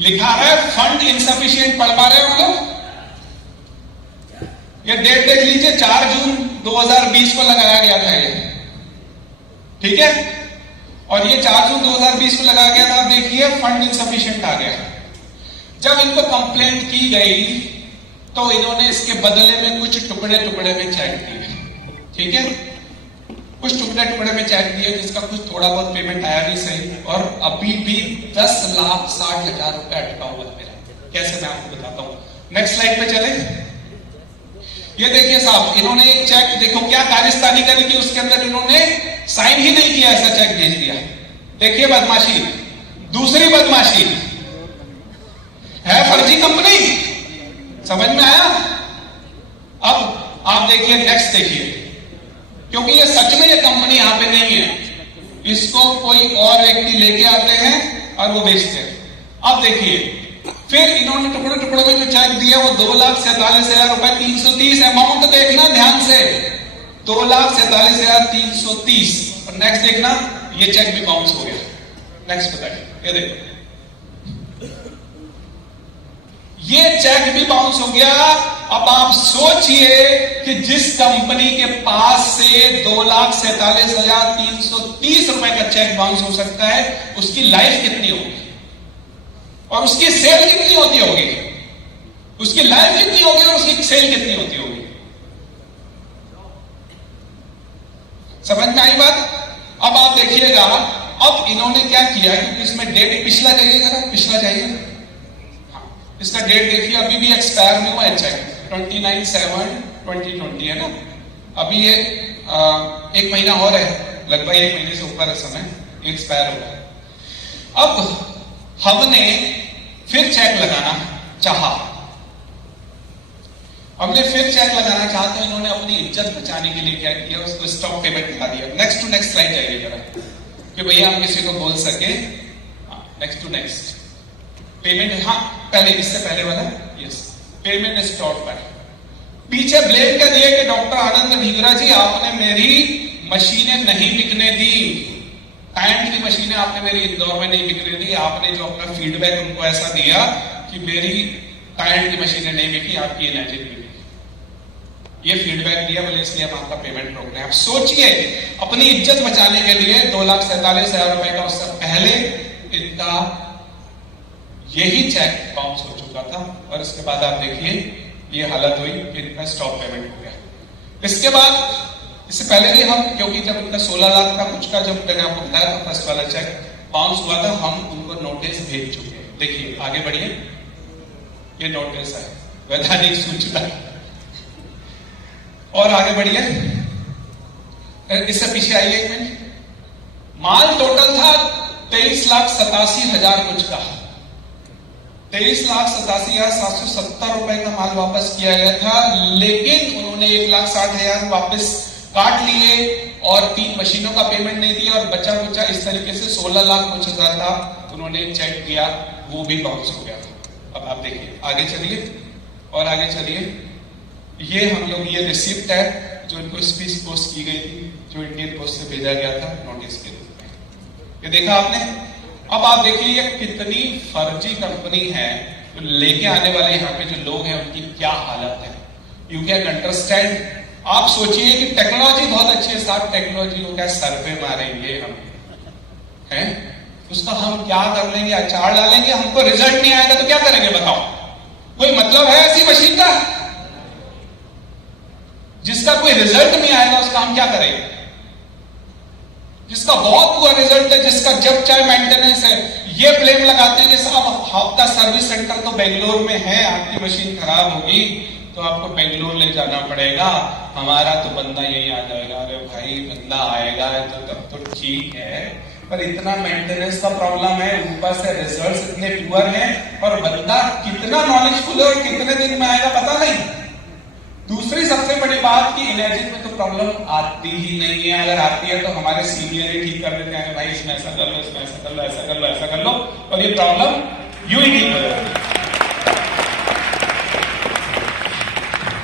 लिखा है फंड इनसफिशिएंट, पढ़ पा रहे हो हम लोग। ये डेट देख लीजिए, 4 जून 2020 को लगाया गया था ये, ठीक है। और ये 4 जून 2020 को लगाया गया था। देखिए फंड इनसफिशिएंट आ गया। जब इनको कंप्लेंट की गई तो इन्होंने इसके बदले में कुछ टुकड़े टुकड़े में चेक दिए, ठीक है। कुछ टुकड़े टुकड़े में चेक दिए जिसका कुछ थोड़ा बहुत पेमेंट आया भी सही, और अभी भी 10,60,000 रुपए अटका हुआ है मेरा। कैसे मैं आपको बताता हूं। नेक्स्ट स्लाइड पे चले। ये देखिए साहब, इन्होंने एक चेक देखो क्या कारिस्तानी करी कि उसके अंदर इन्होंने साइन ही नहीं किया, ऐसा चेक भेज दिया। देखिए बदमाशी, दूसरी बदमाशी है, फर्जी कंपनी। समझ में आया। अब आप देखिए नेक्स्ट देखिए, क्योंकि ये सच में ये कंपनी यहां पे नहीं है, इसको कोई और व्यक्ति लेके आते हैं और वो बेचते हैं। अब देखिए फिर इन्होंने टुकड़े टुकड़े में जो चेक दिया वो 2,47,000 रुपए 330, अमाउंट देखना ध्यान से, 2,47,330। और नेक्स्ट देखना, ये चेक भी बाउंस हो गया। नेक्स्ट बताइए, ये देखो ये चेक भी बाउंस हो गया। अब आप सोचिए कि जिस कंपनी के पास से 2,47,330 रुपए का चेक बाउंस हो सकता है, उसकी लाइफ कितनी होगी और उसकी सेल कितनी होती होगी। उसकी लाइफ कितनी होगी और उसकी सेल कितनी होती होगी। समझ में आई बात। अब आप देखिएगा, अब इन्होंने क्या किया, क्योंकि इसमें डेट पिछला चाहिए, जरा पिछला चाहिए। इसका डेट देखिए, अभी भी एक्सपायर नहीं हुआ है चेक, 29/7/2020 है ना। अभी ये 1 महीना और है, लगभग 1 महीने से ऊपर है समय, एक्सपायर हो गया। अब हमने फिर चेक लगाना चाहा, हमने फिर चेक लगाना चाहा, तो इन्होंने अपनी इज्जत बचाने के लिए क्या किया, उसको स्टॉप पेमेंट दिखा दिया। नेक्स्ट टू नेक्स्ट स्लाइड जाइए जरा, कि भैया हम किसी को बोल सके। नेक्स्ट टू नेक्स्ट पेमेंट, हाँ पहले इससे पहले वाला, यस, पेमेंट स्टॉप पर पीछे ब्लेम कर दिया कि डॉक्टर आनंद ढींगरा जी आपने मेरी मशीनें नहीं बिकने दी, पैंट की मशीनें आपने मेरी इंदौर में नहीं बिकने दी। आपने जो अपना फीडबैक उनको ऐसा दिया कि मेरी पैंट की मशीनें नहीं बिकी, आपकी एनर्जी बिकी, ये फीडबैक दिया, बोले इसलिए हम आपका पेमेंट रोक रहे हैं। आप सोचिए, अपनी इज्जत बचाने के लिए 2,47,000 रुपए का, उससे पहले इनका यही चेक बाउंस हो चुका था। और इसके बाद आप देखिए ये हालत हुई कि इनका स्टॉप पेमेंट हो गया। इसके बाद, इससे पहले भी हम, क्योंकि जब इनका 16 लाख का कुछ का जब मैंने आपको बताया था फर्स्ट वाला चेक बाउंस हुआ था, हम उनको नोटिस भेज चुके हैं। देखिए आगे बढ़िए, ये नोटिस है, वैधानिक सूचना। और आगे बढ़िए, इससे पीछे आइए एक मिनट। माल टोटल था 23,87,000 कुछ का, 23,87,770 रुपए का माल वापस किया गया था, लेकिन उन्होंने 1,60,000 वापस काट लिए और 3 मशीनों का पेमेंट नहीं दिया और बचा कुचा इस तरीके से 16,00,000 कुछ हजार था, उन्होंने चेक किया, वो भी बाउंस हो गया। अब आप देखिए, आगे चलिए और आगे चलिए। ये हम लोग, ये रिसिप्ट है जो इनको स्पीच पोस्ट की गई थी, जो इंडियन पोस्ट से भेजा गया था नोटिस के रूप में। ये देखा आपने। अब आप देखिए ये कितनी फर्जी कंपनी है, तो लेके आने वाले यहाँ पे जो लोग हैं उनकी क्या हालत है। You can understand. आप सोचिए कि टेक्नोलॉजी बहुत अच्छी है, साथ टेक्नोलॉजी को क्या सर पे मारेंगे हम, हैं? उसका हम क्या कर लेंगे, अचार डालेंगे, हमको रिजल्ट नहीं आएगा तो क्या करेंगे बताओ? कोई मतलब है ऐसी मशीन का? जिसका कोई रिजल्ट नहीं आएगा उसका हम क्या करेंगे? जिसका बहुत बुरा रिजल्ट है, जिसका जब चाहे मेंटेनेंस है, ये ब्लेम लगाते हैं कि साहब आपका सर्विस सेंटर तो बेंगलोर में है, आपकी मशीन खराब होगी तो आपको बेंगलोर ले जाना पड़ेगा, हमारा तो बंदा यही आ जाएगा। अरे भाई, बंदा आएगा तो तब तो ठीक है, पर इतना मेंटेनेंस का प्रॉब्लम है, ऊपर से रिजल्ट्स इतने पुअर हैं और बंदा कितना नॉलेजफुल है और कितने दिन में आएगा पता नहीं। दूसरी सबसे बड़ी बात कि इनर्जिक में तो प्रॉब्लम आती ही नहीं है, अगर आती है तो हमारे सीनियर ही ठीक कर देते हैं, भाई इसमें ऐसा कर लो, इसमें ऐसा कर लो, ऐसा कर लो, ऐसा कर लो, और ये प्रॉब्लम यूं ही ठीक हो जाती है।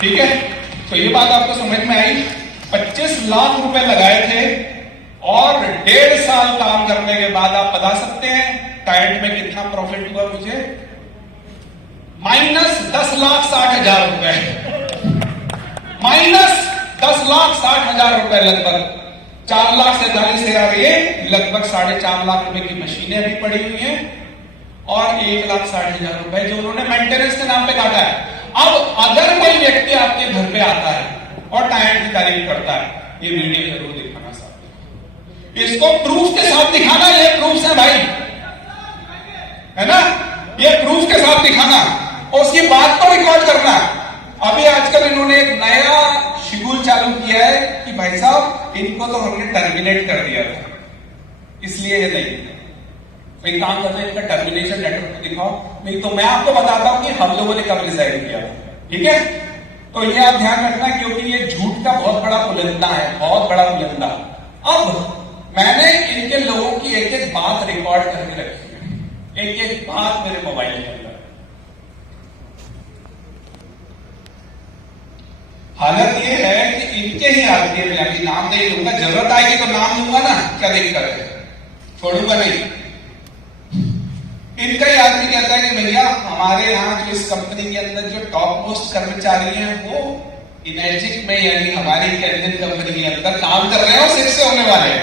ठीक है, तो ये बात आपको समझ में आई। 25 लाख रुपए लगाए थे और 1.5 साल काम करने के बाद आप बता सकते हैं टाइट में कितना प्रॉफिट हुआ मुझे? -10,60,000 रुपए, -10,60,000 रुपए, लगभग 4,47,000 लगभग 4.5 लाख रुपए की मशीनें भी पड़ी हुई हैं और 1,60,000 रुपए जो उन्होंने मेंटेनेंस के नाम पे काटा है। अब अगर कोई व्यक्ति आपके घर पे आता है और टायर की तारीफ करता है, ये वीडियो जरूर दिखाना साथ, इसको प्रूफ के साथ दिखाना, ये प्रूफ है भाई, है ना, ये प्रूफ के साथ दिखाना और उसकी बात को रिकॉर्ड करना। अभी आजकल इन्होंने एक नया शेड्यूल चालू किया है कि भाई साहब इनको तो हमने टर्मिनेट कर दिया था, इसलिए ये नहीं। एक काम करते हैं, इनका टर्मिनेशन लेटर तो दिखाओ, नहीं तो मैं आपको बताता हूं कि हम लोगों ने कब रिजाइन किया, ठीक है? तो ये आप ध्यान रखना, क्योंकि ये झूठ का बहुत बड़ा पुलिंदा है, बहुत बड़ा पुलिंदा। अब मैंने इनके लोगों की एक एक बात रिकॉर्ड करके रखी है, एक एक बात मेरे मोबाइल के अंदर। हालत ये है कि इनके ही आदमी में अभी नाम नहीं लूंगा, जरूरत आएगी तो नाम लूंगा ना, क्या दिक्कत है, छोड़ूंगा नहीं। इनका ही आदमी कहता है कि भैया हमारे यहाँ जो इस कंपनी के अंदर जो टॉप मोस्ट कर्मचारी हैं वो इनर्जिक में, यानी हमारी कैंडियन कंपनी के अंदर काम कर रहे हैं और 6 से होने वाले हैं।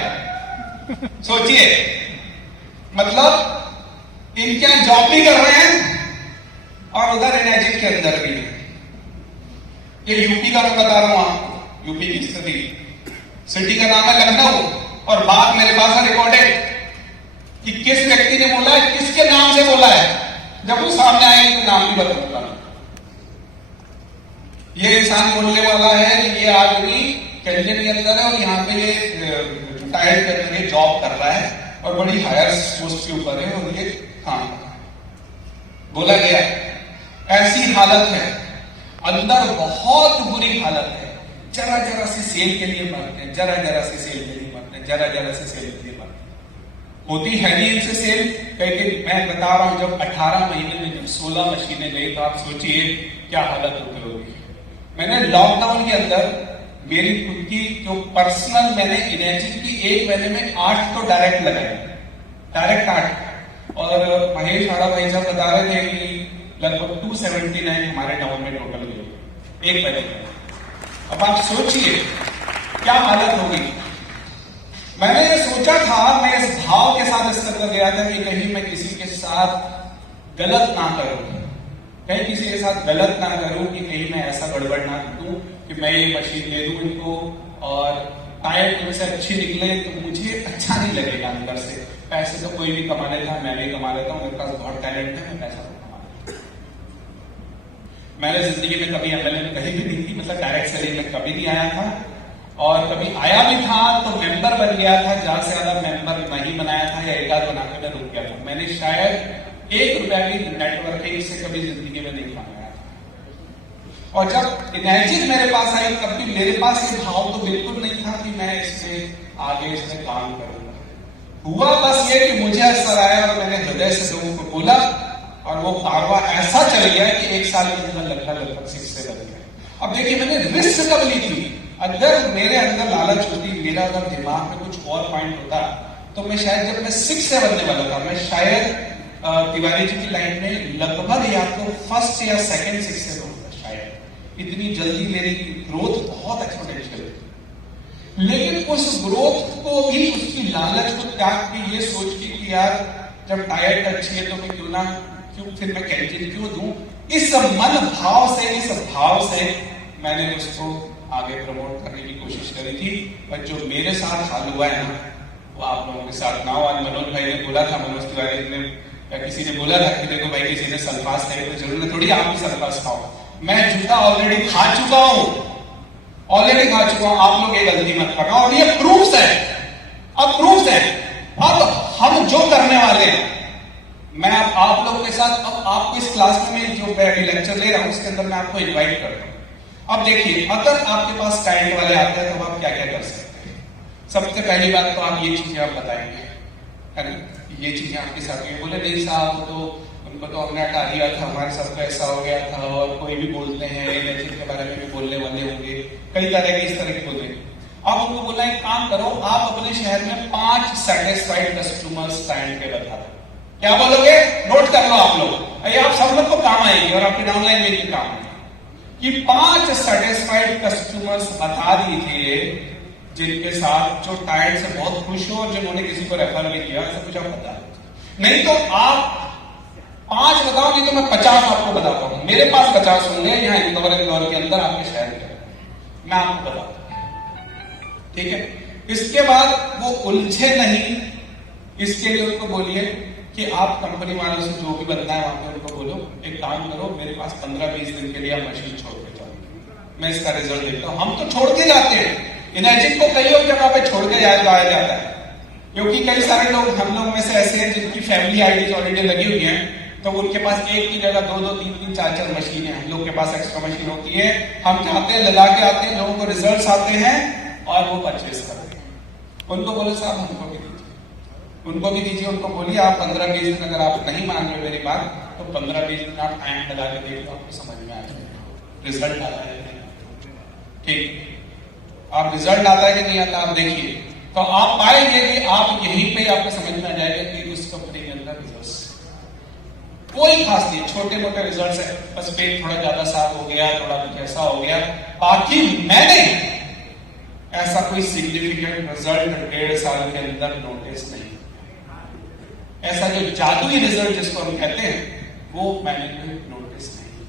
सोचिए, मतलब इनके यहाँ जॉब भी कर रहे हैं और उधर इनर्जिक के अंदर भी। ये यूपी का मैं बता रहा हूं आपको, यूपी की स्थिति, सिटी का नाम है लखनऊ और बात मेरे पास है रिकॉर्डेड कि किस व्यक्ति ने बोला है, किसके नाम से बोला है। जब वो सामने आएंगे तो नाम भी बताऊंगा। ये इंसान बोलने वाला है कि ये आदमी कैंडिडेट के अंदर है और यहाँ पे ये रिटायर करके जॉब कर रहा है और बड़ी हायर पोस्ट के ऊपर है और ये काम कर रहा है, बोला गया। ऐसी हालत है, अंदर बहुत बुरी हालत है, जरा जरा सी सेल के लिए मरते हैं, जरा जरा सी सेल के लिए मरते हैं, जरा जरा सी सेल के लिए मरते हैं। होती है नहीं इनसे सेल, कहीं मैं बता रहा हूं, जब 18 महीने में जब 16 मशीनें गई तो आप सोचिए क्या हालत होगी। मैंने लॉकडाउन के अंदर मेरी खुद की जो पर्सनल, मैंने इनर्जी की 1 महीने में 8 तो डायरेक्ट लगाए, डायरेक्ट 8। और महेश आड़ा भाई साहब बता रहे थे कि लगभग 279 हमारे टाउन में टोटल हुई 1 महीने में। अब आप सोचिए क्या हालत होगी। मैंने ये सोचा था, मैं इस भाव के साथ इस तरह गया था कि कहीं मैं किसी के साथ गलत ना करूं, कहीं किसी के साथ गलत ना करूं, कि कहीं मैं ऐसा गड़बड़ ना दूं कि मैं ये मशीन दे दूं इनको और टायर इनसे अच्छी निकले तो मुझे अच्छा नहीं लगेगा अंदर से। पैसे तो कोई भी कमा लेता है, मैं भी कमा लेता हूं, मेरे पास बहुत टैलेंट है, मैं पैसा तो कमा लेता हूं। मैंने जिंदगी में कभी एमएलए में कहीं भी नहीं थी, मतलब डायरेक्ट सेलिंग में कभी नहीं आया था, और कभी आया भी था तो मेंबर बन गया था, ज्यादा से ज्यादा मेंबर नहीं बनाया था या एक आध बना के मैं रुक गया था। मैंने शायद 1 रुपया की नेटवर्किंग से कभी जिंदगी में नहीं कमाया था। और जब एनर्जी मेरे पास आई तब भी मेरे पास ये भाव तो बिल्कुल नहीं था कि मैं इसमें आगे इसमें काम करूंगा। हुआ बस ये कि मुझे असर आया और मैंने हृदय से लोगों को बोला, और वो कारवा ऐसा चल गया कि 1 साल के अंदर लगभग 6 से लग गया। अब देखिए मैंने रिस्क कब ली थी। अगर मेरे अंदर लालच होती, मेरा अगर दिमाग में कुछ और पॉइंट होता, तो मैं शायद जब मैं 6 से बनने वाला था, मैं शायद तिवारी जी की लाइन में लगभग या तो फर्स्ट या सेकंड 6 से बनूंगा शायद। इतनी जल्दी मेरी ग्रोथ बहुत एक्सपोनेंशियल थी। लेकिन उस ग्रोथ को भी, उसकी लालच को त्याग के ये सोच के कि यार जब डाइट अच्छी है तो मैं क्यों फिर मैं कैंटीन क्यों दूं, इस मन भाव से, इस भाव से मैंने उसको आगे प्रमोट करने की कोशिश करी थी। पर जो मेरे साथ हाल हुआ है ना, वो आप लोगों के साथ ना हो। आज मनोज भाई ने बोला था, मनोज तिवारी ने या किसी ने बोला था कि देखो भाई किसी ने सल्फास खाई तो जरूरी थोड़ी आप भी सल्फास खाओ। मैं जूता ऑलरेडी खा चुका हूं, आप लोग ये गलती मत करना। और ये प्रूफ्स है, अब प्रूफ्स है। अब हम जो करने वाले हैं, मैं आप लोगों के साथ, अब आपको इस क्लास में जो लेक्चर ले रहा हूं उसके अंदर मैं आपको इन्वाइट करता हूं। अब देखिए, अगर आपके पास क्लाइंट वाले आते हैं तो आप क्या क्या कर सकते हैं। सबसे पहली बात तो आप ये चीजें आप बताएंगे, है ना, ये चीजें आपके साथ में बोले नहीं साहब तो उनको तो हमने हटा दिया था, हमारे साथ तो ऐसा हो गया था, और कोई भी बोलते हैं एनर्जी के बारे में भी बोलने वाले होंगे, कई तरह के इस तरह के बोले। अब उनको बोला एक काम करो, आप अपने शहर में 5 सेटिस्फाइड कस्टमर्स क्लाइंट के बता दो। क्या बोलोगे, नोट कर लो आप लोग, ये आप सब लोग को काम आएगी और आपके डाउनलाइन में भी काम आएगी कि 5 सेटिस्फाइड कस्टमर्स बता दीजिए जिनके साथ जो टाइड से बहुत खुश हो और जिन्होंने किसी को रेफर नहीं किया, ऐसा कुछ आप बता दीजिए। नहीं तो आप 5 बताओ, नहीं तो मैं 50 आपको बताता हूं। मेरे पास 50 होंगे यहाँ इंदौर के अंदर आपके शहर के, मैं आपको बताता हूं, ठीक है। इसके बाद वो उलझे नहीं, इसके लिए उनको बोलिए कि आप कंपनी वालों से जो भी बनना है वहां पे उनको बोलो एक काम करो, मेरे पास 15-20 दिन के लिए आप मशीन छोड़ के जाओ, मैं इसका रिजल्ट देखता हूं। हम तो छोड़ के जाते हैं, एनर्जी को कई और जगह पे छोड़ के जाया जाता है, क्योंकि कई सारे लोग हम लोग में से ऐसे हैं जिनकी फैमिली आईडीज ऑलरेडी लगी हुई है, तो उनके पास एक की जगह 2-2, 3-3, 4-4 मशीन है। हम लोग के पास एक्स्ट्रा मशीन होती है, हम जाते हैं, लगा के आते हैं, लोगों को रिजल्ट आते हैं और वो परचेस करते हैं। उनको बोले साहब हमको भी दीजिए, उनको बोलिए आप 15-20 दिन, अगर आप नहीं मान रहे मेरी बात तो 15-20 दिन आप टाइम लगा के देख लो, आपको समझ में आ जाएगा रिजल्ट आता है, ठीक। आप रिजल्ट आता है कि नहीं आता आप देखिए, तो आप पाएंगे कि आप यहीं पे आपको समझ में आ जाएगा कि उस कंपनी के अंदर रिजल्ट कोई खास नहीं, छोटे मोटे रिजल्ट है, बस पेट थोड़ा ज्यादा साफ हो गया, थोड़ा कुछ ऐसा हो गया, बाकी मैंने ऐसा कोई सिग्निफिकेंट रिजल्ट 1.5 साल के अंदर नोटिस नहीं। ऐसा जो जादुई रिजल्ट जिसको हम कहते हैं वो मैंने कोई नोटिस नहीं।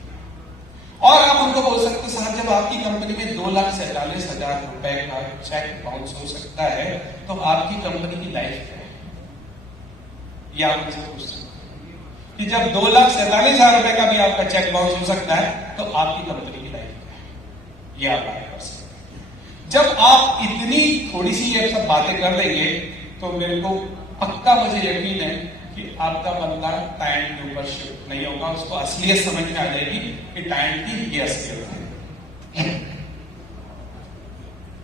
और आप उनको बोल सकते साहब जब आपकी कंपनी में 2,47,000 रुपए का चेक बाउंस हो सकता है तो आपकी कंपनी की लाइफ क्या है, ये आप मुझसे पूछ सकते कि जब 2,47,000 रुपए का भी आपका चेक बाउंस हो सकता है तो आपकी कंपनी की लाइफ क्या है, ये आप बात कर सकते हैं। जब आप इतनी थोड़ी सी ये सब बातें कर लेंगे तो मेरे को पक्का मुझे यकीन है कि आपका बंदा टाइम के ऊपर शिफ्ट नहीं होगा, उसको असलियत समझ में आ जाएगी कि टाइम की ये असलियत है।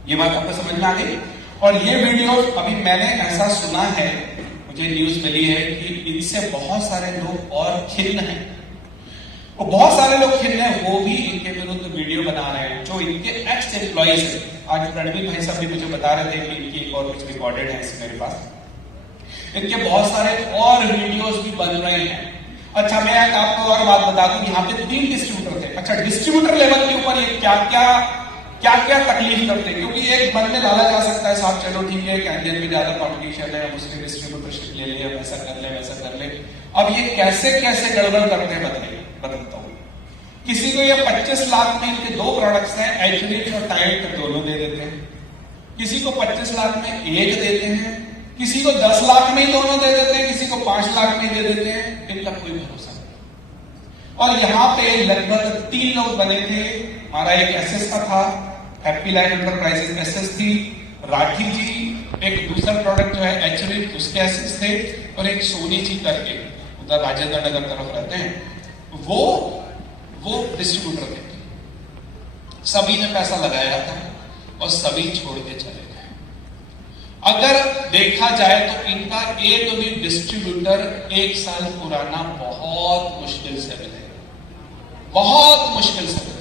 ये बात आपको समझ में आ गई। और ये वीडियो अभी मैंने ऐसा सुना है, मुझे न्यूज मिली है कि इनसे बहुत सारे लोग और खिन्न हैं, और बहुत सारे लोग खिन्न हैं, वो भी इनके विरुद्ध वीडियो बना रहे हैं जो इनके एक्स एम्प्लॉइज है। आज रणवीर भाई साहब भी मुझे बता रहे थे कि इनकी एक और कुछ रिकॉर्डेड है मेरे पास, इनके बहुत सारे और वीडियोस भी बन रहे हैं। अच्छा मैं आपको और बात बता दूं, यहाँ पे 3 डिस्ट्रीब्यूटर थे। अच्छा डिस्ट्रीब्यूटर लेवल के ऊपर ये क्या क्या तकलीफ करते हैं, क्योंकि एक मन में डाला जा सकता है साहब चलो ठीक है कैंडिडेट में ज्यादा कॉम्पिटिशन है, हम उसके डिस्ट्रीब्यूटरशिप ले लें, हम ऐसा कर ले वैसा कर ले। अब ये कैसे कैसे गड़बड़ करते हैं बताता हूँ। किसी को ये 25 लाख में इनके 2 प्रोडक्ट्स हैं, एचडीएफ और टाइड दोनों दे देते हैं। किसी को 25 लाख में एक देते हैं, किसी को 10 लाख में ही दोनों दे देते हैं, किसी को 5 लाख में ही दे देते हैं। इनका कोई भरोसा नहीं। और यहां पे लगभग 3 लोग बने थे। हमारा एक एसएस का था, हैप्पी लाइफ एंटरप्राइजेस एसएस थी, राठी जी, एक दूसरा प्रोडक्ट जो है एचरिक उसके एसएस थे, और एक सोनी जी करके उधर राजेंद्र नगर तरफ रहते हैं, वो डिस्ट्रीब्यूटर थे। सभी ने पैसा लगाया था और सभी छोड़ के चले गए। अगर देखा जाए तो इनका एक भी डिस्ट्रीब्यूटर 1 साल पुराना बहुत मुश्किल से मिलेगा, बहुत मुश्किल से मिलेगा।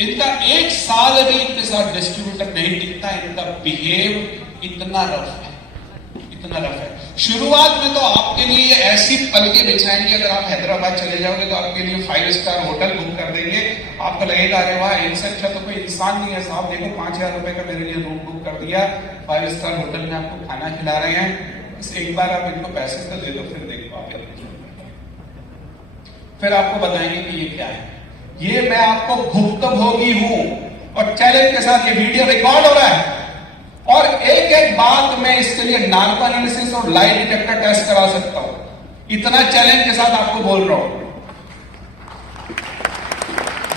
इनका 1 साल भी इनके साथ डिस्ट्रीब्यूटर नहीं टिकता। इनका बिहेव इतना रफ है, इतना रफ है। शुरुआत में तो आपके लिए ऐसी पलके बिछाएंगे, अगर आप हैदराबाद चले जाओगे तो आपके लिए 5 स्टार होटल बुक कर देंगे। आपको लगेगा अरे वाह, इनसे अच्छा तो कोई इंसान नहीं है साहब, देखो 5,000 रुपए का मेरे लिए रूम बुक कर दिया, 5 स्टार होटल में आपको खाना खिला रहे हैं। बस एक बार आप इनको पैसे तो दे दो, फिर देखो आप फिर आपको बताएंगे कि ये क्या है। ये मैं आपको भुक्तभोगी हूं और चैलेंज के साथ ये वीडियो रिकॉर्ड हो रहा है, और एक एक बात मैं इसके लिए नार्को एनालिसिस और लाई डिटेक्टर टेस्ट करा सकता हूं। इतना चैलेंज के साथ आपको बोल रहा हूं,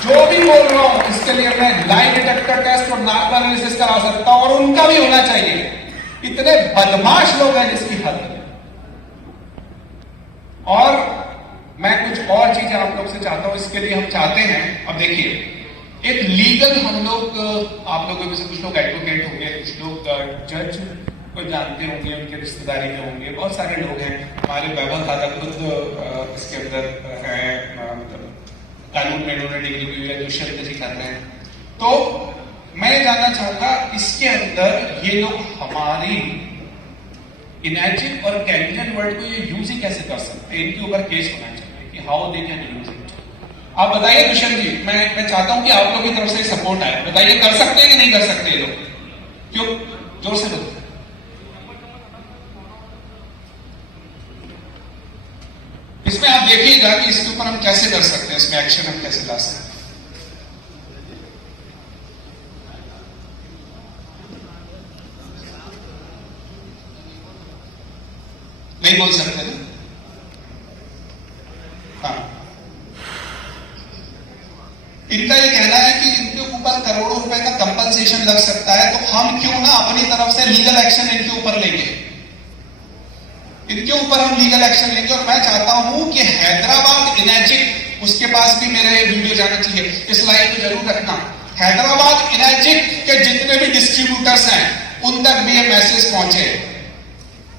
जो भी बोल रहा हूं इसके लिए मैं लाई डिटेक्टर टेस्ट और नार्को एनालिसिस करा सकता हूं, और उनका भी होना चाहिए। इतने बदमाश लोग हैं जिसकी हद है। और मैं कुछ और चीजें आप लोग से चाहता हूं, इसके लिए हम चाहते हैं, अब देखिए, एक लीगल हम लोग, आप लोगों में से कुछ लोग एडवोकेट होंगे, कुछ लोग जज को जानते होंगे, उनके रिश्तेदारी में होंगे, बहुत सारे लोग हैं। हमारे वैभव दादा खुद इसके अंदर है, कानून में इन्होंने डिग्री हुई है, दुष्यंत जी कर रहे हैं। तो मैं जानना चाहूंगा इसके अंदर ये लोग हमारी इनएजिक और कैंडियन वर्ड को ये यूज ही कैसे कर सकते हैं, इनके ऊपर केस होना चाहिए कि how they can use it. आप बताइए दुष्यंत जी, मैं चाहता हूं कि आप लोगों की तरफ से सपोर्ट आए। बताइए कर सकते हैं कि नहीं कर सकते ये लोग? क्यों? जोर से बोलो। इसमें आप देखिएगा कि इसके ऊपर हम कैसे कर सकते हैं, इसमें एक्शन हम कैसे ला सकते हैं। नहीं बोल सकते ना? हाँ, इनका ये कहना है कि इनके ऊपर करोड़ों रुपए का कंपनसेशन लग सकता है, तो हम क्यों ना अपनी तरफ से लीगल एक्शन इनके ऊपर लेंगे, इनके ऊपर हम लीगल एक्शन लेंगे। और मैं चाहता हूं कि हैदराबाद इनएजिक, उसके पास भी मेरे वीडियो जाना चाहिए, इस लाइन को जरूर रखना। हैदराबाद इनएजिक के जितने भी डिस्ट्रीब्यूटर्स हैं उन तक भी ये मैसेज पहुंचे,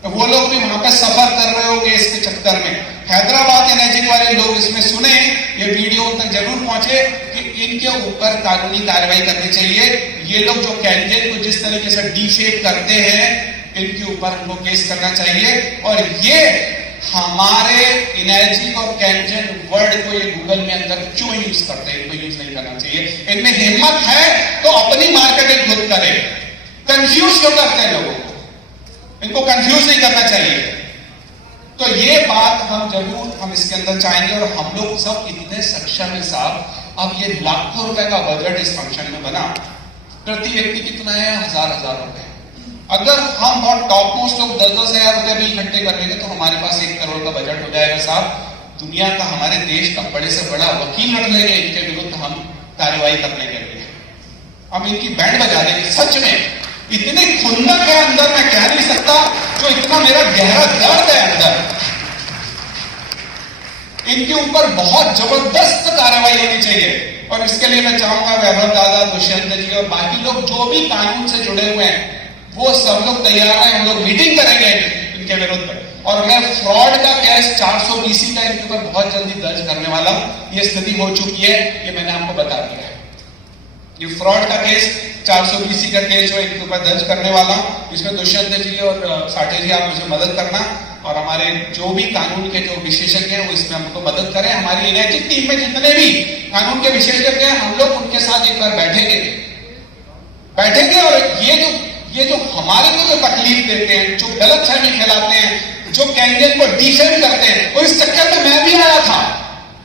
तो वो लोग भी वहां पे सफर कर रहे होंगे इसके चक्कर में। हैदराबाद एनर्जिक वाले लोग इसमें सुने, ये वीडियो उन तक जरूर पहुंचे कि इनके ऊपर कानूनी कार्रवाई करनी चाहिए। ये लोग जो कैंडिडेट को जिस तरीके से डिफेम करते हैं, इनके ऊपर हमको केस करना चाहिए। और ये हमारे एनर्जिक और कैंडिडेट वर्ड को ये गूगल में अंदर क्यों यूज करते हैं, इनको यूज नहीं करना चाहिए। इनमें हिम्मत है तो अपनी मार्केटिंग खुद करें, कंफ्यूज क्यों करते हैं लोगों को, इनको कंफ्यूज नहीं करना चाहिए। तो ये बात हम इसके अंदर चाहेंगे। और हम लोग सब इतने सक्षम है साहब, अब ये लाखों रुपए का बजट इस फंक्शन में बना, प्रति व्यक्ति कितना है? 1000 रुपए। अगर हम बहुत टॉप मोस्ट लोग 10-10 हजार रुपए भी इकट्ठे कर लेंगे तो हमारे पास 1 करोड़ का बजट हो जाएगा साहब। दुनिया का, हमारे देश का बड़े से बड़ा वकील लड़ लेंगे इनके विरुद्ध हम कार्रवाई करने के लिए, हम इनकी बैंड बजा देंगे। सच में इतनी खुंदक है अंदर, मैं कह नहीं सकता, जो इतना मेरा गहरा दर्द है अंदर। इनके ऊपर बहुत जबरदस्त कार्रवाई होनी चाहिए। और इसके लिए मैं चाहूंगा वैभव दादा, दुष्यंत जी और बाकी लोग जो भी कानून से जुड़े हुए हैं, वो सब लोग तैयार हैं, हम लोग मीटिंग करेंगे इनके विरुद्ध। और मैं फ्रॉड का केस 420 का इनके ऊपर बहुत जल्दी दर्ज करने वाला हूं। ये स्थिति हो चुकी है, ये मैंने आपको बता दिया है। ये फ्रॉड का केस 420 का केस जो इनके ऊपर दर्ज करने वाला हूं, इसमें दुष्यंत जी और साठे जी आप मुझे मदद करना, और हमारे जो भी कानून के जो विशेषज्ञ हैं वो इसमें हमको मदद करें। हमारी एनर्जिक टीम में जितने भी कानून के विशेषज्ञ हैं, हम लोग उनके साथ एक बार बैठेंगे और ये जो हमारे को जो तकलीफ देते हैं, जो गलतफहमी फैलाते हैं, जो कैंडिडेट को डिफेम करते हैं, और इस चक्कर में मैं भी आया था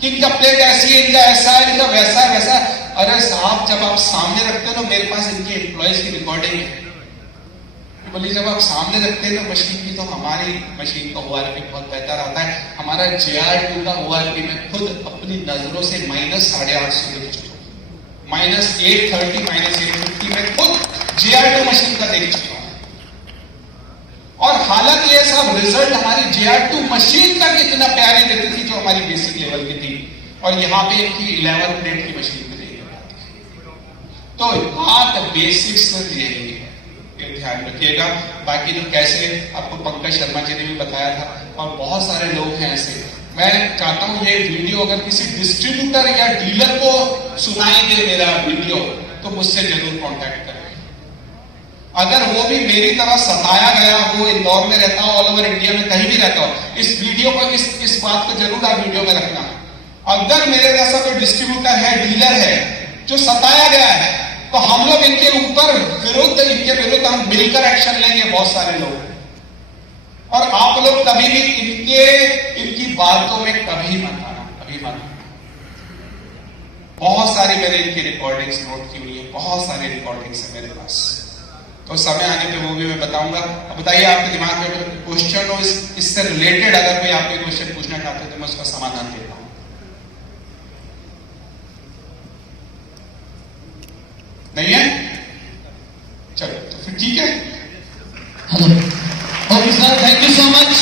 कि इनका प्लेट ऐसी है, इनका ऐसा है, इनका वैसा है, वैसा। अरे साहब, जब आप सामने रखते हो ना, मेरे पास इनके एम्प्लॉयज की रिकॉर्डिंग है, बोली जब आप सामने रखते हैं तो मशीन की, तो हमारी मशीन का ORP बहुत बेहतर आता है। हमारा JR2 का ORP मैं खुद अपनी नजरों से -850 देख चुका हूं, -830 -850 में खुद JR2 मशीन का देख चुका हूं। और हालांकि ये सब रिजल्ट हमारी JR2 मशीन तक इतना प्यारी देती थी जो हमारी बेसिक लेवल की थी, और यहां पे इनकी 11 प्लेट की मशीन भी देगी। तो बात बेसिक्स से यही है, ये ध्यान रखिएगा। बाकी जो कैसे आपको पंकज शर्मा जी ने भी बताया था, और बहुत सारे लोग हैं ऐसे। मैं चाहता हूं ये वीडियो अगर किसी डिस्ट्रीब्यूटर या डीलर को सुनाई दे मेरा वीडियो, तो मुझसे जरूर कांटेक्ट करें। अगर वो भी मेरी तरह सताया गया हो, इंदौर में रहता हो, ऑल ओवर इंडिया में कहीं भी रहता हो, इस वीडियो को इस बात को जरूर आप वीडियो में रखना। अगर मेरे जैसा कोई डिस्ट्रीब्यूटर है, डीलर है जो सताया गया है, तो हम लोग इनके विरुद्ध हम मिलकर एक्शन लेंगे, बहुत सारे लोग। और आप लोग कभी भी इनकी बातों में कभी मत आना, कभी मत आना। बहुत सारी मैंने इनकी रिकॉर्डिंग्स नोट की हुई है, बहुत सारी रिकॉर्डिंग्स है मेरे पास, तो समय आने पे वो भी मैं बताऊंगा। अब बताइए आपके दिमाग में क्वेश्चन हो इससे रिलेटेड, अगर कोई आपके क्वेश्चन पूछना चाहते तो मैं उसका समाधान देता हूं। नहीं है? चलो तो फिर ठीक है। Hello, okay sir, thank you so much.